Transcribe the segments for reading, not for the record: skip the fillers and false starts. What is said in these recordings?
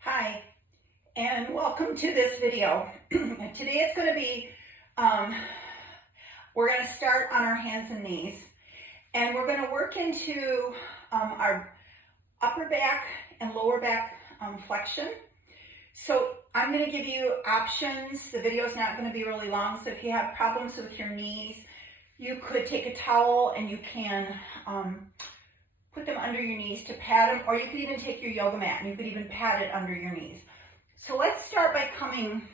Hi, and welcome to this video. Today it's going to be, we're going to start on our hands and knees, and we're going to work into our upper back and lower back flexion. So I'm going to give you options. The video is not going to be really long, so if you have problems with your knees, you could take a towel and you can put them under your knees to pad them, or you could even take your yoga mat and you could even pad it under your knees. So let's start by coming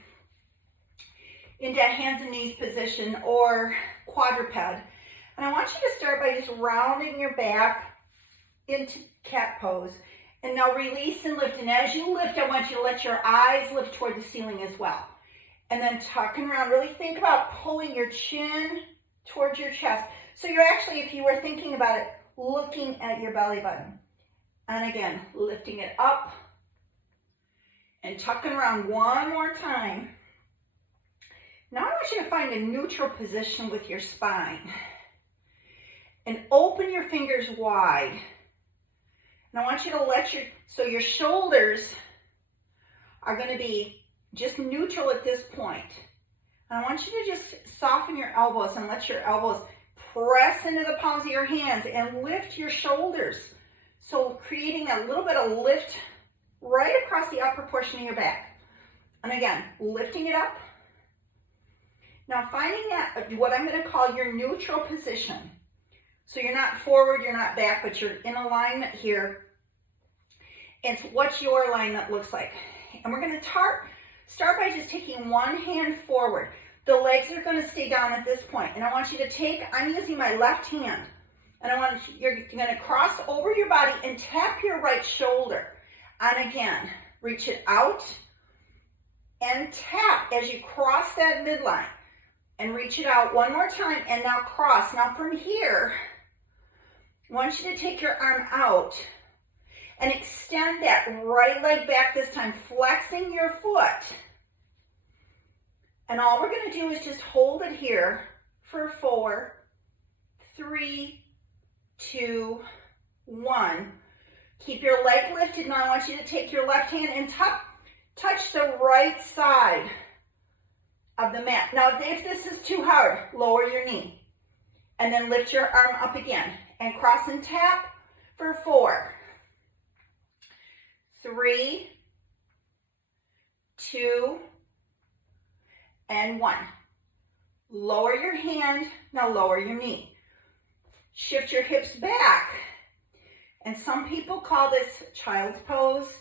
into hands and knees position, or quadruped. And I want you to start by just rounding your back into cat pose. And now release and lift. And as you lift, I want you to let your eyes lift toward the ceiling as well. And then tucking around. Really think about pulling your chin towards your chest. So you're actually, if you were thinking about it, looking at your belly button. And again, lifting it up and tucking around one more time. Now I want you to find a neutral position with your spine and open your fingers wide. And I want you to let your shoulders are going to be just neutral at this point. And I want you to just soften your elbows and let your elbows press into the palms of your hands and lift your shoulders. So creating a little bit of lift right across the upper portion of your back. And again, lifting it up. Now finding that, what I'm going to call your neutral position. So you're not forward, you're not back, but you're in alignment here. It's what your alignment looks like. And we're going to start by just taking one hand forward. The legs are going to stay down at this point. And I want you to I'm using my left hand. And you're going to cross over your body and tap your right shoulder. And again, reach it out and tap as you cross that midline. And reach it out one more time and now cross. Now from here, I want you to take your arm out and extend that right leg back this time, flexing your foot. And all we're going to do is just hold it here for 4, 3, 2, 1. Keep your leg lifted. Now I want you to take your left hand and touch the right side of the mat. Now if this is too hard, lower your knee. And then lift your arm up again. And cross and tap for 4, 3, 2, and 1. Lower your hand, now lower your knee. Shift your hips back. And some people call this child's pose.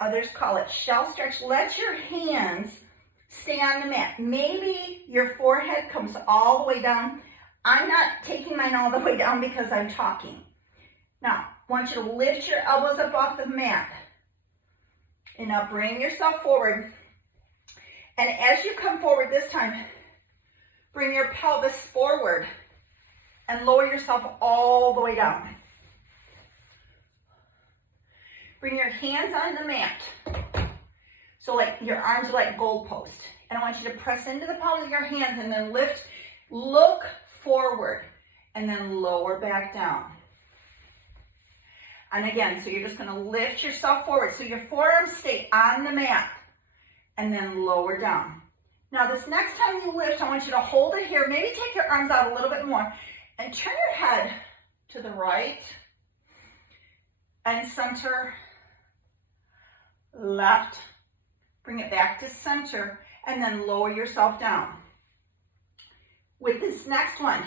Others call it shell stretch. Let your hands stay on the mat. Maybe your forehead comes all the way down. I'm not taking mine all the way down because I'm talking. Now, I want you to lift your elbows up off the mat. And now bring yourself forward. And as you come forward this time, bring your pelvis forward and lower yourself all the way down. Bring your hands on the mat. So like your arms are like goalposts. And I want you to press into the palms of your hands and then lift, look forward, and then lower back down. And again, so you're just going to lift yourself forward. So your forearms stay on the mat. And then lower down. Now this next time you lift, I want you to hold it here. Maybe take your arms out a little bit more and turn your head to the right and center, left. Bring it back to center and then lower yourself down. With this next one,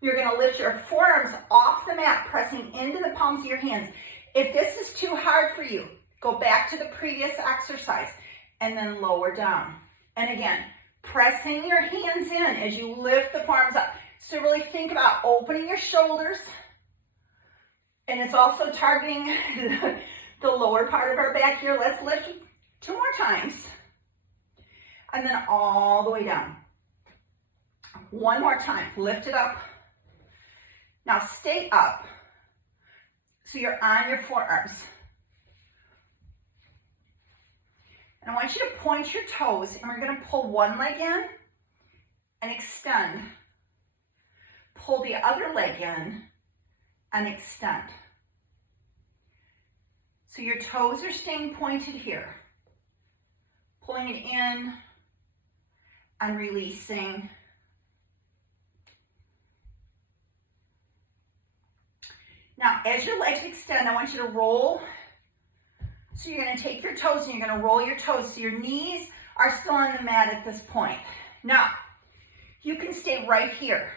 you're going to lift your forearms off the mat, pressing into the palms of your hands. If this is too hard for you, go back to the previous exercise. And then lower down. And again, pressing your hands in as you lift the forearms up. So really think about opening your shoulders. And it's also targeting the lower part of our back here. Let's lift 2 more times. And then all the way down. One more time. Lift it up. Now stay up. So you're on your forearms. And I want you to point your toes, and we're going to pull one leg in and extend. Pull the other leg in and extend. So your toes are staying pointed here. Pulling it in and releasing. Now, as your legs extend, I want you to roll. So you're gonna take your toes and you're gonna roll your toes so your knees are still on the mat at this point. Now, you can stay right here.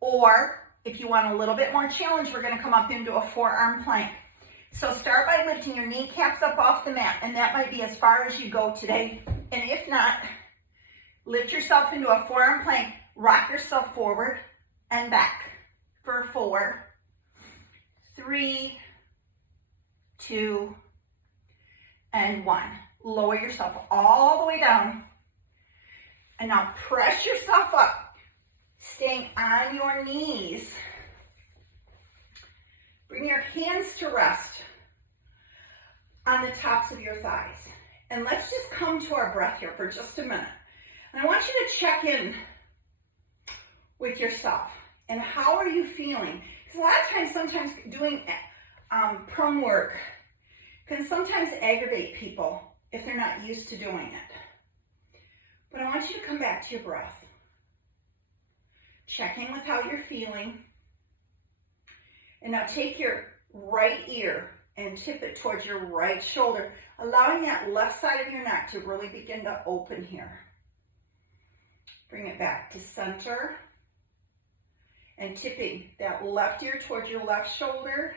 Or if you want a little bit more challenge, we're gonna come up into a forearm plank. So start by lifting your kneecaps up off the mat, and that might be as far as you go today. And if not, lift yourself into a forearm plank, rock yourself forward and back for 4, 3, 2, and 1. Lower yourself all the way down. And now press yourself up, staying on your knees. Bring your hands to rest on the tops of your thighs. And let's just come to our breath here for just a minute. And I want you to check in with yourself. And how are you feeling? Because a lot of times, sometimes doing prone work can sometimes aggravate people if they're not used to doing it. But I want you to come back to your breath. Check in with how you're feeling. And now take your right ear and tip it towards your right shoulder, allowing that left side of your neck to really begin to open here. Bring it back to center and tipping that left ear towards your left shoulder.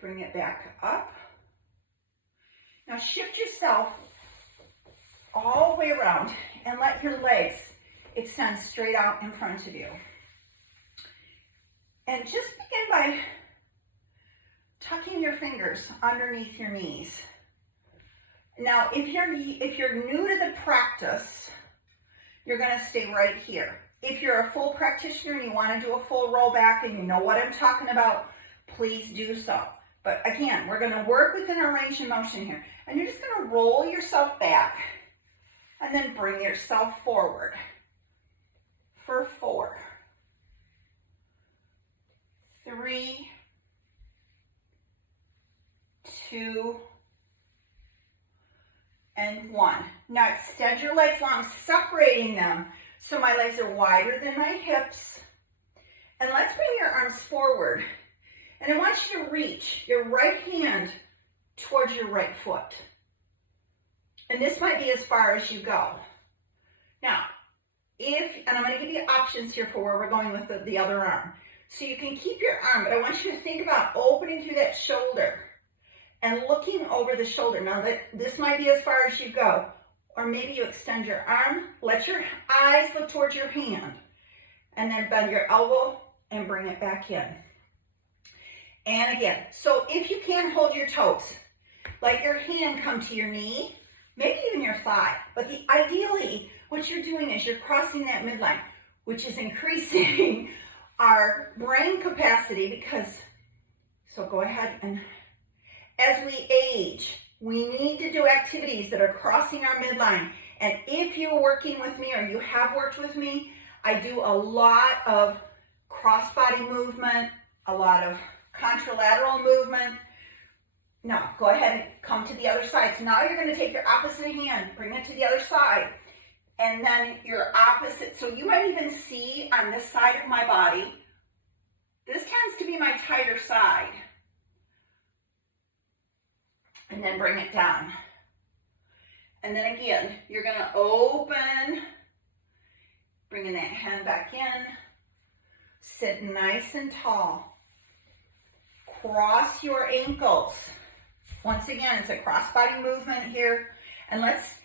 Bring it back up. Now shift yourself all the way around and let your legs extend straight out in front of you. And just begin by tucking your fingers underneath your knees. Now, if you're new to the practice, you're gonna stay right here. If you're a full practitioner and you wanna do a full roll back and you know what I'm talking about, please do so. But again, we're gonna work within our range of motion here. And you're just gonna roll yourself back and then bring yourself forward for 4, 3, 2, and 1. Now extend your legs long, separating them so my legs are wider than my hips. And let's bring your arms forward. And I want you to reach your right hand towards your right foot. And this might be as far as you go. Now, and I'm going to give you options here for where we're going with the other arm. So you can keep your arm, but I want you to think about opening through that shoulder and looking over the shoulder. Now, this might be as far as you go. Or maybe you extend your arm, let your eyes look towards your hand, and then bend your elbow and bring it back in. And again, so if you can't hold your toes, let your hand come to your knee, maybe even your thigh. But ideally, what you're doing is you're crossing that midline, which is increasing our brain capacity because, so go ahead and as we age, we need to do activities that are crossing our midline. And if you're working with me or you have worked with me, I do a lot of cross-body movement, a lot of contralateral movement. Now, go ahead and come to the other side. So now you're going to take your opposite hand, bring it to the other side, and then your opposite. So you might even see on this side of my body, this tends to be my tighter side. And then bring it down. And then again, you're going to open, bringing that hand back in, sit nice and tall. Cross your ankles. Once again, it's a cross-body movement here. And let's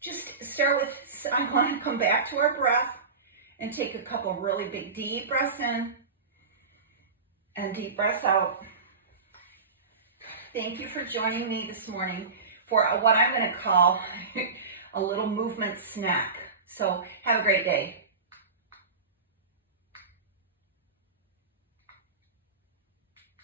just start with, I want to come back to our breath and take a couple really big deep breaths in and deep breaths out. Thank you for joining me this morning for what I'm going to call a little movement snack. So have a great day.